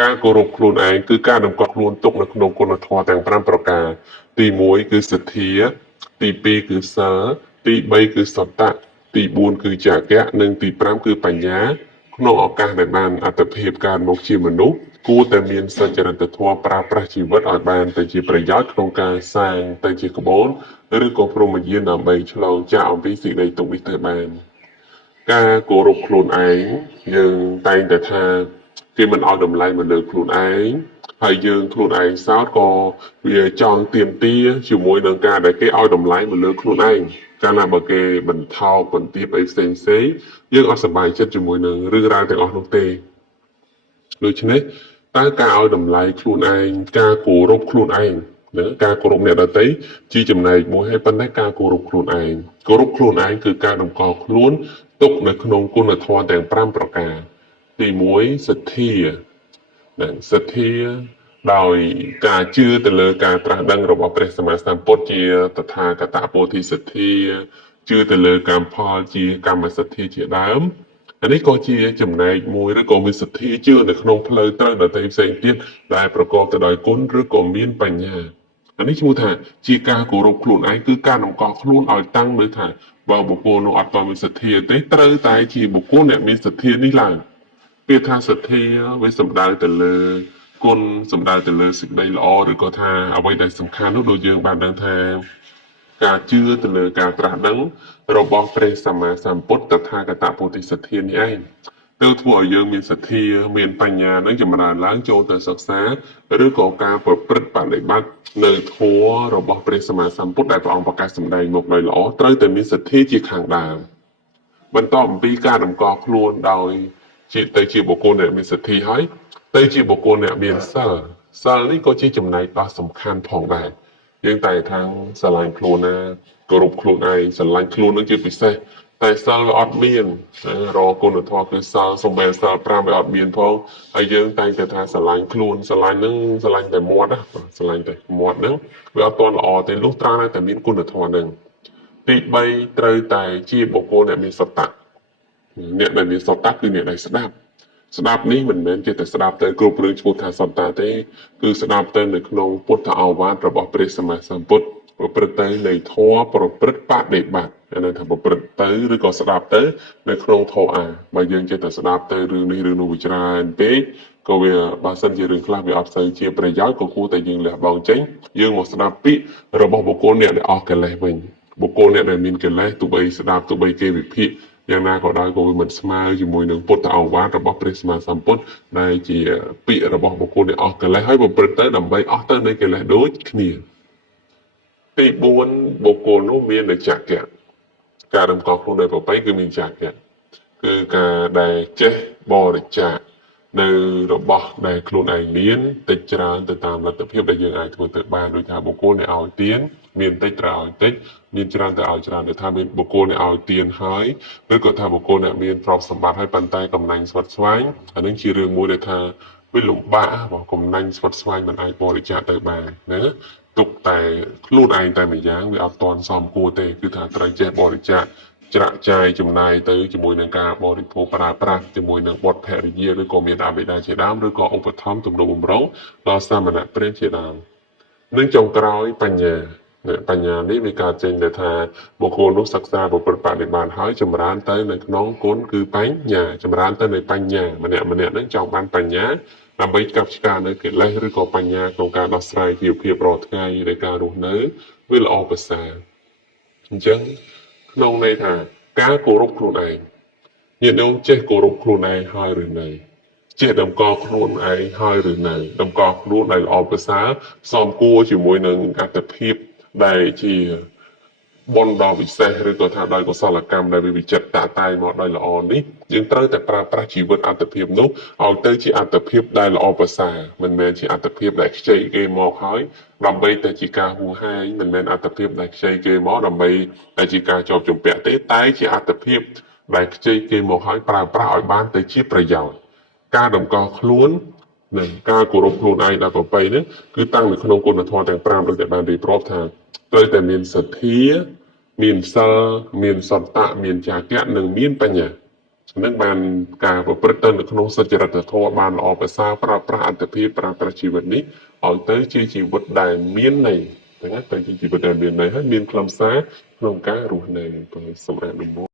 ការគោរពខ្លួនឯងគឺការតម្កល់ខ្លួនទុកនៅក្នុងគុណធម៌ទាំង5ប្រការទី1គឺសទ្ធាទី2គឺសិលទី3គឺសត្តៈទី4គឺចក្ខៈនិងទី5គឺបញ្ញាក្នុងឱកាសដែលបានអត្តភាពកើតមកជាមនុស្សគួរតែមានសច្ចរិតធម៌ប្រើប្រាស់ជីវិតឲ្យបានទៅជាប្រយោជន៍ក្នុងការសាងទៅជាក្បូនឬក៏ព្រមយានដើម្បីឆ្លងចាកអំពីសេចក្តីទុក្ខនេះទៅបានការគោរពខ្លួនឯងយើងតែងតែថាគេមិនឲ្យតម្លៃមកលើខ្លួនឯងហើយយើងខ្លួនឯងសោតក៏វាចង់ទៀមទាជាមួយនឹងការដែលគេឲ្យតម្លៃមកលើខ្លួនឯងកាលណាបើគេបន្ថោកបន្ទាបអីផ្សេងយើងអត់សប្បាយចិត្តជាមួយនឹងរឿងរ៉ាវទាំងអស់នោះទេដូច្នេះតើការឲ្យតម្លៃខ្លួនឯងការគោរពខ្លួនឯងណាការគោរពអ្នកដទៃជាចំណែកមួយហើយប៉ុន្តែការគោរពខ្លួនឯងគោរពខ្លួនឯងគឺការតម្កល់ខ្លួនទុកនៅក្នុងគុណធម៌ទាំង5ប្រការទី1សទ្ធាសទ្ធាដោយការជឿទៅលើការត្រាស់ដឹងរបស់ព្រះសម្មាសម្ពុទ្ធជាតថាគតពោធិសទ្ធាជឿទៅលើកម្មផលជាកម្មសទ្ធាជាដើមនេះក៏ជាចំណែកមួយឬក៏មានសទ្ធាជឿនៅក្នុងផ្លូវត្រូវដទៃផ្សេងទៀតដែលប្រកបទៅដោយគុណឬក៏មានបញ្ញានេះឈ្មោះថាជាការគោរពខ្លួនឯងគឺការតម្កល់ខ្លួនឲ្យតាំងនៅថាបើបុគ្គលនោះអត់តមានសទ្ធាទេត្រូវតែជាបុគ្គលអ្នកមានសទ្ធានេះឡើងពាក្យថាសទ្ធាវាសំដៅទៅលើគុណសំដៅទៅលើសេចក្តីល្អឬក៏ថាអ្វីដែលសំខាន់នោះដូចយើងបានដឹងថាការជឿទៅលើការត្រាស់ដឹងរបស់ព្រះសម្មាសម្ពុទ្ធតថាគតពោធិសទ្ធានេះឯងទើបធ្វើឲ្យយើងមានសទ្ធាមានបញ្ញានឹងចម្រើនឡើងចូលទៅសិក្សាឬក៏ការប្រព្រឹត្តបដិបត្តិនៅធម៌របស់ព្រះសម្មាសម្ពុទ្ធដែលព្រះអង្គប្រកាសសម្ដែងមកដោយល្អត្រូវតែមានសទ្ធាជាខាងដើមបន្តអំពីការតម្កល់ខ្លួនដោយជាបុគ្គលអ្នកមានសទ្ធាហើយទៅជាបុគ្គលអ្នកមានសិលនេះក៏ជាចំណែកដ៏សំខាន់ផងដែរយើងតែខាងស្រឡាញ់ខ្លួនណាគោរពខ្លួនឯងស្រឡាញ់ខ្លួននឹងជាពិសេសតែសិលវាអត់មានរកគុណធម៌គឺសិលសំបីសិល5វាអត់មានផងហើយយើងតែងតែថាស្រឡាញ់ខ្លួនស្រឡាញ់នឹងស្រឡាញ់តែមាត់ណាស្រឡាញ់តែមាត់ហ្នឹងវាអត់ទាន់ល្អទេលុះត្រាតែមានគុណធម៌ហ្នឹងទី3ត្រូវតែជាបុគ្គលអ្នកមានសត្តៈអ្នកដែលមានសត្តៈគឺអ្នកដែលស្ដាប់នេះមិនមែនជាតែស្ដាប់ទៅគ្រប់រឿងឈ្មោះថាសត្តៈទេគឺស្ដាប់ទៅនៅក្នុងពុទ្ធឱវាទរបស់ព្រះសម្មាសម្ពុទ្ធប្រព្រឹត្តទៅនៃធម៌ប្រព្រឹត្តបដិបត្តិអានថាប្រព្រឹត្តទៅឬក៏ស្ដាប់ទៅនៅក្នុងធម៌អាបើយើងចេះតែស្ដាប់ទៅរឿងនេះរឿងនោះវាច្រើនពេកក៏វាបើសិនជារឿងខ្លះវាអត់សូវជាប្រយោជន៍ក៏គួរតែយើងលះបង់ចេញយើងមកស្ដាប់ពាក្យរបស់បុគ្គលអ្នកដែលអស់កិលេសវិញបុគ្គលអ្នកដែលមានកិលេសទោះបីស្ដាប់ទោះបីគេវិភាគយ៉ាងណាក៏ដោយក៏វាមិនស្មើជាមួយនឹងពុទ្ធឱវាទរបស់ព្រះសម្មាសម្ពុទ្ធដែលជាពាក្យរបស់បុគ្គលដែលអស់កិលេសហើយប្រព្រឹត្តទៅដើម្បីអស់ទៅនៃកិលេសដូចគ្នាទី4បុគ្គលនោះមានចក្ខៈការរំកល់ខ្លួនដោយប្របីគឺមានចក្ខៈគឺការដែលចេះបរិច្ចាគនៅរបស់ដែលខ្លួនឯងមានតិចច្រើនទៅតាមលទ្ធភាពដែលយើងអាចធ្វើទៅបានដូចថាបុគ្គលអ្នកឲ្យទានមានតិចត្រូវឲ្យតិចមានច្រើនទៅឲ្យច្រើនដូចថាមានបុគ្គលអ្នកឲ្យទានហើយឬក៏ថាបុគ្គលអ្នកមានទ្រព្យសម្បត្តិហើយប៉ុន្តែកំណាញ់ស្វិតស្វាញអានឹងជារឿងមួយដែលថាវាលំបាករបស់កំណាញ់ស្វិតស្វាញមិនអាចបរិច្ចាគទៅបានណាទុកតែខ្លួនឯងតែម្យ៉ាងវាអត់តន់សមគួរទេគឺថាត្រូវចេះបរិច្ចាគច្រាក់ចាយចំណាយទៅជាមួយនឹងការបរិភោគប្រើប្រាស់ជាមួយនឹងបុត្រភរិយាឬក៏មានអាបិតាជាដើមឬក៏ឧបត្ថម្ភទំនុកបម្រុងដល់សាមណព្រាហ្មណ៍ជាដើមនិងចុងក្រោយបញ្ញានេះវាកើតចេញទៅថាបុគ្គលនោះសិក្សាប្រព្រឹត្តបដិបត្តិហើយចម្រើនទៅនៅក្នុងគុណគឺបញ្ញាចម្រើនទៅនៃបញ្ញាម្នាក់នឹងចង់បានបញ្ញាដើម្បីកាប់ឆ្ការនៅកិលេសឬក៏បញ្ញាក្នុងការដោះស្រាយជីវភាពរាល់ថ្ងៃនៃការរស់នៅវាល្អប្រសើរអញ្ចឹងក្នុងន័យថាការគោរពខ្លួនឯងញាតិញោមចេះគោរពខ្លួនឯងហើយឬនៅចេះតម្កល់ខ្លួនឯងហើយឬនៅតម្កល់ខ្លួនដែលល្អប្រសើរសមគួរជាមួយនឹងអត្តភាពដែលជាបុណ្យដ៏វិសេសឬក៏ថាដោយកុសលកម្មដែលវាវិចិត្រតាក់តែងមកដោយល្អនេះយើងត្រូវតែប្រើប្រាស់ជីវិតអត្តភាពនោះឲ្យទៅជាអត្តភាពដែលល្អប្រសើរមិនមែនជាអត្តភាពដែលខ្ចីគេមកហើយដើម្បីតែជាការហួសហេងមិនមែនអត្តភាពដែលខ្ចីគេមកដើម្បីតែជាការជាប់ជំពាក់ទេតែជាអត្តភាពដែលខ្ចីគេមកហើយប្រើប្រាស់ឲ្យបានទៅជាប្រយោជន៍ការតម្កល់ខ្លួននិងការគោរពខ្លួនឯងដល់ប្រពៃនេះគឺតាំងនៅក្នុងគុណធម៌ទាំង5ដូចដែលបានរៀបរាប់ថាត្រូវតែមានសទ្ធាមានសិលមានសត្តៈមានចក្ខៈនិងមានបញ្ញា នឹងបានការប្រព្រឹត្តទៅនៅក្នុងសុចរិតធម៌បានល្អប្រសើរប្រើប្រាស់អត្ថភាពប្រើប្រាស់ជីវិតនេះឲ្យទៅជាជីវិតដែលមានន័យទៅជាជីវិតដែលមានន័យហើយមានខ្លឹមសារក្នុងការរស់នៅសូមអនុមោទ